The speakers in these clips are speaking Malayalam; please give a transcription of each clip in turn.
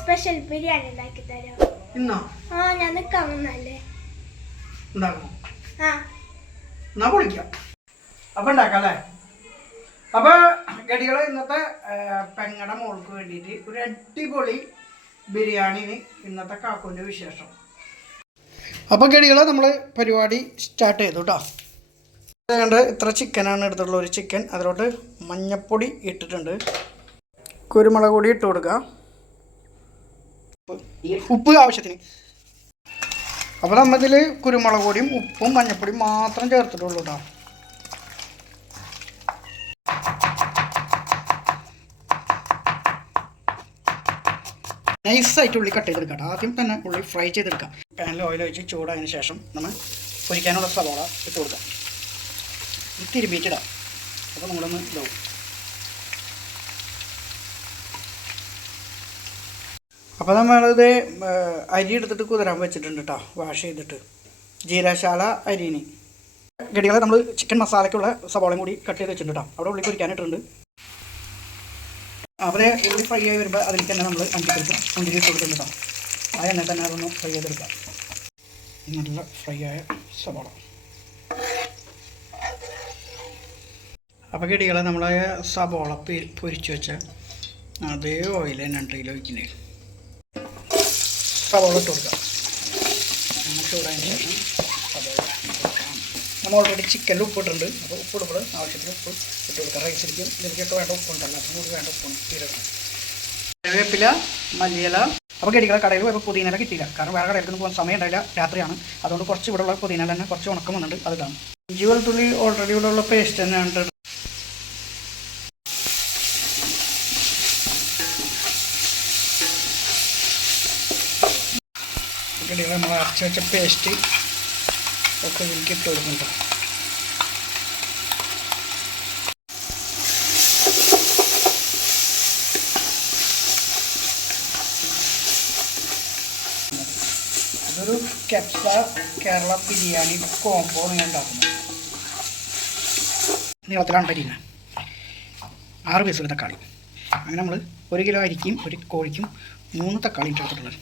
സ്പെഷ്യൽ ബിരിയാണി ഉണ്ടാക്കി തരാം. ഇന്നോ? ആ ഞാൻ ഉണ്ടാക്കണോ? ആ. എന്നാ അപ്പൊ ഉണ്ടാക്കാം അല്ലേ അപ്പൊ ഗടികളെ ഇന്നത്തെ പെങ്ങടെ മോൾക്ക് വേണ്ടിയിട്ട് ഒരു അടിപൊളി ബിരിയാണിന് ഇന്നത്തെ കാക്കുവിന്റെ വിശേഷം. അപ്പൊ ഗടികളെ നമ്മൾ പരിപാടി സ്റ്റാർട്ട് ചെയ്തു കേട്ടോ ഇത്ര ഇത്ര ചിക്കനാണ് എടുത്തിട്ടുള്ള ഒരു ചിക്കൻ. അതിലോട്ട് മഞ്ഞപ്പൊടി ഇട്ടിട്ടുണ്ട്. കുരുമുളക് പൊടി ഇട്ട് കൊടുക്കുക ഉപ്പ് ആവശ്യത്തിന്. അപ്പോൾ നമ്മളിതിൽ കുരുമുളക് പൊടിയും ഉപ്പും മഞ്ഞപ്പൊടിയും മാത്രം ചേർത്തിട്ടുള്ളൂ കേട്ടോ നൈസായിട്ട് ഉള്ളി കട്ട് ചെയ്തെടുക്കാം. ആദ്യം തന്നെ ഉള്ളി ഫ്രൈ ചെയ്തെടുക്കാം. പാനിൽ ഓയിൽ ഒഴിച്ച് ചൂടായതിനു ശേഷം നമ്മൾ പൊരിക്കാനുള്ള സവാള ഇട്ട് കൊടുക്കാം. ഇത് തിരുമ്പിയിട്ടിടാം അപ്പോൾ നമ്മളൊന്ന് ഇതാവും. അപ്പോൾ നമ്മളിത് അരി എടുത്തിട്ട് കുതിരാൻ വെച്ചിട്ടുണ്ട് കേട്ടോ വാഷ് ചെയ്തിട്ട്. ജീരശാല അരിന് ഗടികളെ നമ്മൾ ചിക്കൻ മസാലയ്ക്കുള്ള സവാളയും കൂടി കട്ട് ചെയ്ത് വെച്ചിട്ടുണ്ട് കേട്ടോ അവിടെ ഉള്ളി പൊരിക്കാനായിട്ടുണ്ട് അവിടെ ഉള്ളി ഫ്രൈ ആയി വരുമ്പോൾ അതിൽ തന്നെ നമ്മൾ അണ്ടിപ്പരിപ്പ് മുന്തിരി ഇട്ട് കൊടുക്കുന്നുണ്ട് കേട്ടോ ആ എണ്ണ തന്നെ അതൊന്ന് ഫ്രൈ ചെയ്തെടുക്കാം. നല്ല ഫ്രൈ ആയ സവാള. അപ്പോൾ ഗടികളെ നമ്മളായ സവാള പൊരിച്ച് വെച്ച അതേ ഓയിൽ തന്നെ ഉണ്ടെങ്കിൽ കിലോ സവാള ഇട്ട് കൊടുക്കാം. ചൂടായതിന് ശേഷം നമ്മൾ ഓൾറെഡി ചിക്കനിൽ ഉപ്പിട്ടുണ്ട് അപ്പോൾ ഉപ്പ് ഇടുമ്പോൾ ആവശ്യത്തിന് ഉപ്പ് ഇട്ട് കൊടുക്കാം. റൈസിലേക്കും ഇതിലേക്കൊക്കെ വേണ്ട ഉപ്പുണ്ടല്ലോ. അതും കൂടി വേണ്ട ഉപ്പുണ്ട് തീരണം കറിവേപ്പില മല്ലിയില. അപ്പോൾ കടികളെ കടയിൽ പോയപ്പോൾ പുതിനയില കിട്ടിയില്ല. കാരണം വേറെ കടയിലേക്ക് പോകാൻ സമയം ഉണ്ടായില്ല രാത്രിയാണ്. അതുകൊണ്ട് കുറച്ച് ഇവിടെ ഉള്ള പുതിനയില തന്നെ കുറച്ച് ഉണക്കം വന്നിട്ടുണ്ട്. അതിലാണ് ഇഞ്ചി വെളുത്തുള്ളി ഓൾറെഡി ഇവിടെ ഉള്ള പേസ്റ്റ് തന്നെയാണ് കടികളെ നമ്മൾ അരച്ച് പേസ്റ്റ് ഒക്കെ ഇതിലേക്ക് ഇട്ട് കൊടുക്കുന്നുണ്ട്. ഇതൊരു കെപ്സ കേരള ബിരിയാണി കോംബോ ഞാൻ ഉണ്ടാക്കുന്നത്. നീളത്തിലാണ് പരിയുന്നത് ആറ് പീസുള്ള തക്കാളി. അങ്ങനെ നമ്മൾ ഒരു കിലോ അരിക്കും ഒരു കോഴിക്കും മൂന്ന് തക്കാളി ചേർത്തിട്ടുള്ളത്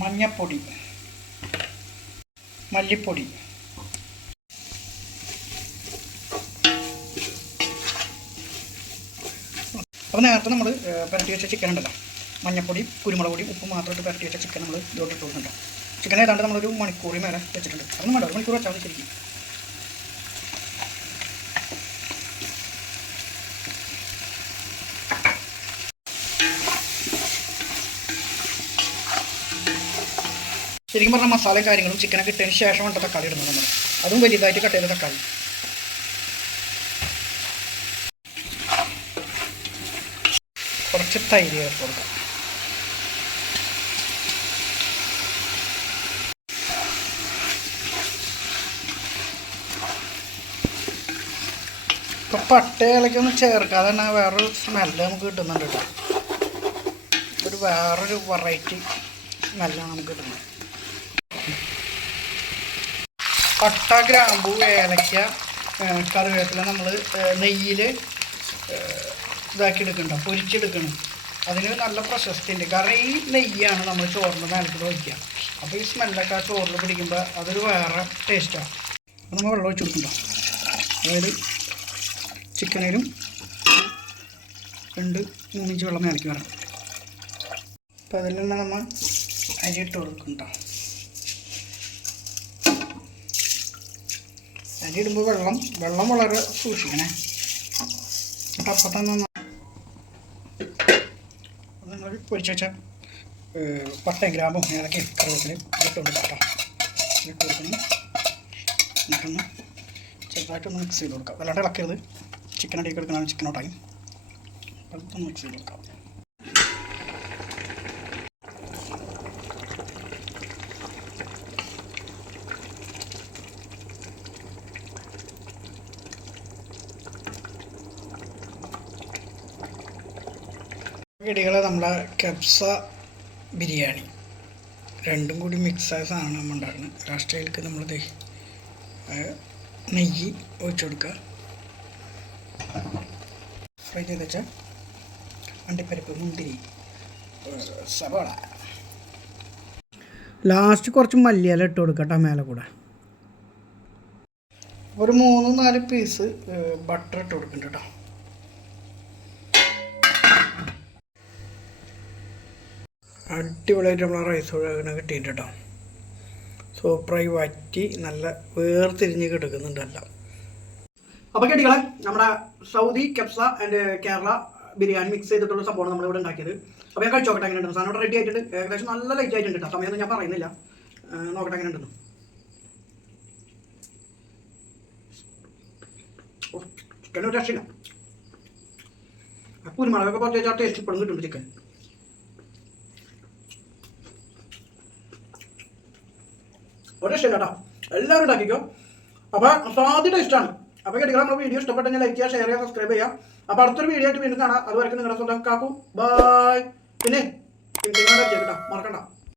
മഞ്ഞപ്പൊടി. മല്ലിപ്പൊടി. അപ്പോൾ നേരത്തെ നമ്മൾ പുരട്ടി വെച്ച ചിക്കൻ ഉണ്ടല്ലോ. മഞ്ഞപ്പൊടി കുരുമുളക് പൊടി ഉപ്പ് മാത്രമായിട്ട് പുരട്ടി വെച്ച ചിക്കൻ നമ്മൾ ഇതോട്ട് ഇട്ട് കൊടുക്കുന്നുണ്ട്. ചിക്കൻ ഏതാണ്ട് നമ്മളൊരു മണിക്കൂറി മേലെ വെച്ചിട്ടുണ്ട്. അതൊന്നും വേണ്ട ഒരു മണിക്കൂർ വെച്ചാൽ മതി ശരിക്കും. ശരിക്കും പറഞ്ഞാൽ മസാലയും കാര്യങ്ങളും ചിക്കനൊക്കെ ഇട്ടതിന് ശേഷം വേണ്ട തക്കാളി ഇടുന്നത് നമ്മൾ അതും വലുതായിട്ട് കട്ട് ചെയ്ത തക്കാളി. കുറച്ച് തൈര് ചേർത്ത് കൊടുക്കാം. ഇപ്പം പട്ടയിലൊക്കെ ചേർക്കാതെ വേറൊരു സ്മെല്ല് നമുക്ക് കിട്ടുന്നുണ്ട് കേട്ടോ. ഒരു വേറൊരു വെറൈറ്റി സ്മെല്ലാണ് നമുക്ക് കിട്ടുന്നത്. പട്ട ഗ്രാമ്പു ഏലക്ക കറിവേപ്പില നമ്മൾ നെയ്യിൽ ഇതാക്കി എടുക്കണ്ട പൊരിച്ചെടുക്കണം. അതിന് നല്ല പ്രശസ്തി ഉണ്ട് കാരണം ഈ നെയ്യാണ് നമ്മൾ ചോറിന്റെ മേലത്തിൽ വയ്ക്കുക അപ്പോൾ ഈ സ്മെല്ലൊക്കെ ആ ചോറിൽ പിടിക്കുമ്പോൾ അതൊരു വേറെ ടേസ്റ്റാണ് അപ്പോൾ നമ്മൾ വെള്ളം ഒഴിച്ച് കൊടുക്കണ്ട അതായത് ചിക്കനിലും രണ്ട് മൂന്നിഞ്ച് വെള്ളം മേലേക്ക് വരണം. അപ്പോൾ അതിൽ തന്നെ നമ്മൾ അരി ഇട്ട് കൊടുക്കണ്ട അരി ഇടുമ്പോൾ വെള്ളം വെള്ളം വളരെ സൂക്ഷിക്കണേ. അപ്പം അപ്പം തന്നെ നിങ്ങൾ പൊരിച്ച് വെച്ച ഗ്രാമ്പും ഏലക്കയും കറിവേപ്പിലയും ഇട്ട് കൊടുക്കാം ഇട്ട് കൊടുക്കണം. എന്നിട്ടൊന്ന് ചെറുതായിട്ടൊന്ന് മിക്സ് ചെയ്ത് കൊടുക്കാം. വല്ലാണ്ട് ഇളക്കരുത്. ചിക്കൻ അടിയൊക്കെ എടുക്കണം ചിക്കനോട്ടായി അപ്പം മിക്സ് ചെയ്ത് കൊടുക്കാം. ഇടികളെ നമ്മളെ കെപ്സ ബിരിയാണി. രണ്ടും കൂടി മിക്സായ സാധനം നമ്മൾ ഉണ്ടാക്കുന്നത് രാഷ്ട്രീയക്ക് നമ്മൾ നെയ്യ് ഒഴിച്ചു കൊടുക്കുക. ഫ്രൈ ചെയ്ത് വെച്ചാൽ അണ്ടിപ്പരിപ്പ് മുന്തിരി സവാള. ലാസ്റ്റ് കുറച്ച് മല്ലിയില ഇട്ട് കൊടുക്കട്ടെ മേലെ കൂടെ. ഒരു മൂന്ന് നാല് പീസ് ബട്ടർ ഇട്ട് കൊടുക്കുന്നുണ്ട് കേട്ടോ. അടിപൊളിയായിട്ട് നമ്മളെ റൈസ് അങ്ങനെ കിട്ടിയിട്ട് കേട്ടോ സൂപ്പറായി വറ്റി നല്ല വേർതിരിഞ്ഞ് കിടക്കുന്നുണ്ടല്ല അപ്പോൾ കേട്ടികളെ നമ്മുടെ സൗദി കെപ്സ ആൻഡ് കേരള ബിരിയാണി മിക്സ് ചെയ്തിട്ടുള്ള സംഭവം നമ്മൾ ഇവിടെ ഉണ്ടാക്കിയത്. അപ്പോൾ ഞാൻ കഴിച്ചോക്കട്ടെ എങ്ങനെ ഉണ്ടെന്ന് സാധനം റെഡി ആയിട്ടുണ്ട്. ഏകദേശം നല്ല ലൈറ്റ് ആയിട്ടുണ്ട് കേട്ടോ സമയമൊന്നും ഞാൻ പറയുന്നില്ല. നോക്കട്ടെ എങ്ങനെ ഉണ്ടെന്ന് ചിക്കൻ ഒരു രക്ഷയില്ല. ആ കുരുമുളകൊക്കെ കുറച്ച് ടേസ്റ്റ് ഇപ്പോഴും കിട്ടുന്നുണ്ട് ചിക്കൻ ഒരു ഇഷ്ടമില്ല കേട്ടോ. എല്ലാവരും ഉണ്ടാക്കിക്കോ അപ്പോൾ സാധ്യത ഇഷ്ടമാണ്. അപ്പോൾ കേട്ടില്ല നമ്മുടെ വീഡിയോ ഇഷ്ടപ്പെട്ടെങ്കിൽ ലൈക്ക് ചെയ്യുക ഷെയർ ചെയ്യുക സബ്സ്ക്രൈബ് ചെയ്യുക. അപ്പോൾ അടുത്തൊരു വീഡിയോ ആയിട്ട് വീണ്ടും കാണാം. അതുവരെ നിങ്ങളുടെ സ്വന്തം കാക്കു. ബൈ പിന്നെ മറക്കണ്ട.